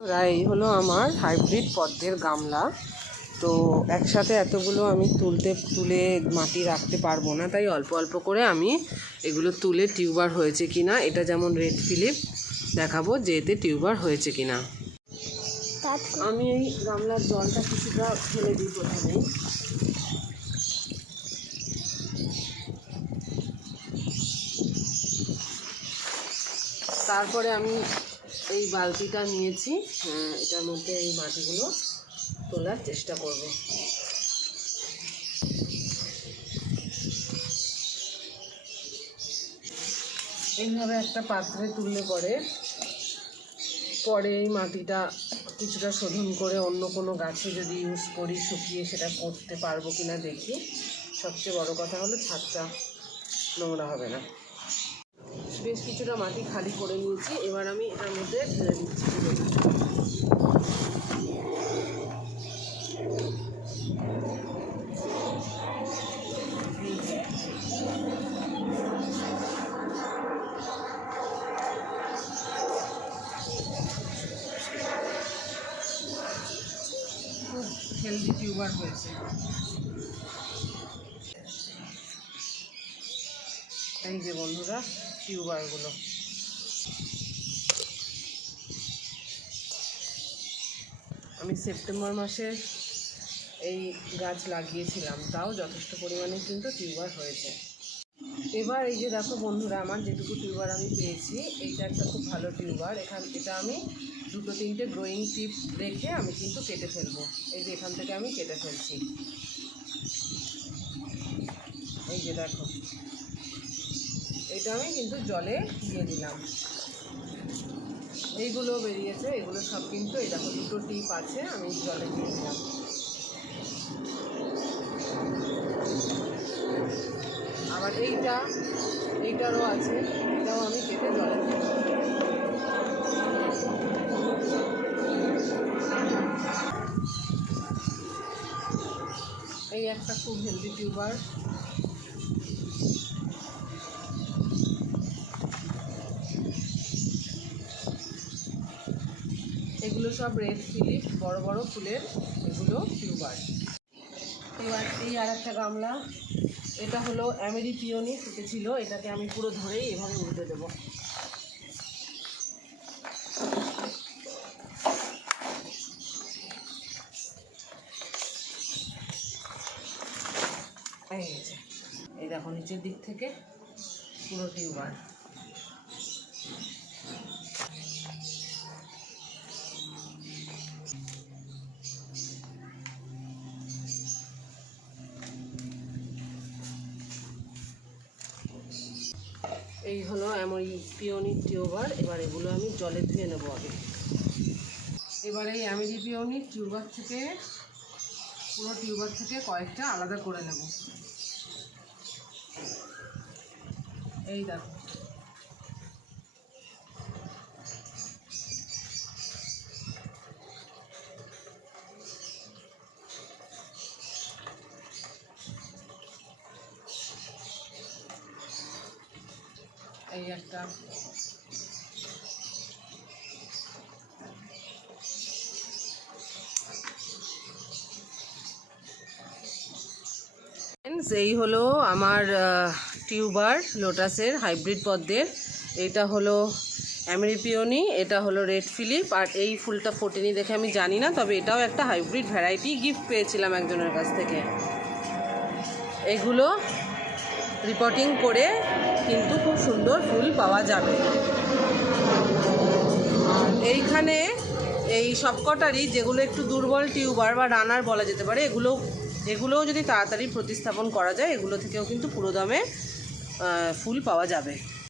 এই হলো আমার হাইব্রিড পদ্মের গামলা। তো একসাথে এতগুলো আমি তুলে মাটি রাখতে পারবো না, তাই অল্প অল্প করে আমি এগুলো তুলে টিউবার হয়েছে কিনা, এটা যেমন রেড ফিলিপ দেখাবো যে এতে টিউবার হয়েছে কিনা। আমি এই গামলার জলটা কিছুটা ফেলে দিই প্রথমেই। তারপরে আমি এই বালতিটা নিয়েছি, এটার মধ্যে এই মাটিগুলো তোলার চেষ্টা করব। এইভাবে একটা পাত্রে তুললে পরে এই মাটিটা কিছুটা শোধন করে অন্য কোনো গাছে যদি ইউজ করি, শুকিয়ে সেটা করতে পারবো কিনা দেখি। সবচেয়ে বড় কথা হলো ছাদটা নোংরা হবে না। বেশ কিছুটা মাটি খালি করে নিয়েছি, এবার আমি এটার মধ্যে ঢেলে দিচ্ছি। খুব হেলদি টিউবার হয়েছে। এই যে বন্ধুরা টিউবারগুলো, আমি সেপ্টেম্বর মাসে এই গাছ লাগিয়েছিলাম, তাও যথেষ্ট পরিমাণে কিন্তু টিউবার হয়েছে। এবার এই যে দেখো বন্ধুরা, আমার যেটুকু টিউবার আমি পেয়েছি, এইটা একটা খুব ভালো টিউবার। এটা আমি 2-3টে গ্রোয়িং টিপ রেখে আমি কিন্তু কেটে ফেলবো। এই যে এখান থেকে আমি কেটে ফেলছি। এই যে দেখো, এটা আমি কিন্তু জলে দিয়ে দিলাম। এইগুলো বেরিয়েছে, এগুলো সব কিন্তু এই দেখো 2টো টিপ আছে, আমি জলে দিয়ে দিলাম। আবার এইটারও আছে, এটাও আমি কেটে জলে দিয়ে দিলাম। এই একটা খুব হেলদি টিউবার। এগুলো সব রেড ফিলিপ, বড় বড় ফুলের এগুলো টিউবার। এবার এই আর একটা গামলা, এটা হলো আমেরি পিওনি ফুটেছিল, এটাকে আমি পুরো ধরেই এভাবে উল্টে দেবো। এই দেখো নিচের দিক থেকে পুরো টিউবার। এই হলো আমেরি পিওনির টিউবার। এবার এগুলো আমি জলে ধুয়ে নেবো আগে। এবার এই আমেরি পিওনির পুরো টিউবার থেকে কয়েকটা আলাদা করে নেব। এই দেখো, এই একটা, এই হলো আমার টিউবার লোটাসের, হাইব্রিড পদ্মের। এটা হলো আমেরি পিওনি, এটা হলো রেড ফিলিপ, আর এই ফুলটা ফোটেনি দেখে আমি জানি না, তবে এটাও একটা হাইব্রিড ভ্যারাইটি, গিফট পেয়েছিলাম একজনের কাছ থেকে। এগুলো রিপোর্টিং করে কিন্তু খুব সুন্দর ফুল পাওয়া যাবে। এইখানে এই সবকটারই যেগুলো একটু দুর্বল টিউবার বা রানার বলা যেতে পারে, এগুলোও যদি তাড়াতাড়ি প্রতিস্থাপন করা যায়, এগুলো থেকেও কিন্তু পুরো দামে ফুল পাওয়া যাবে।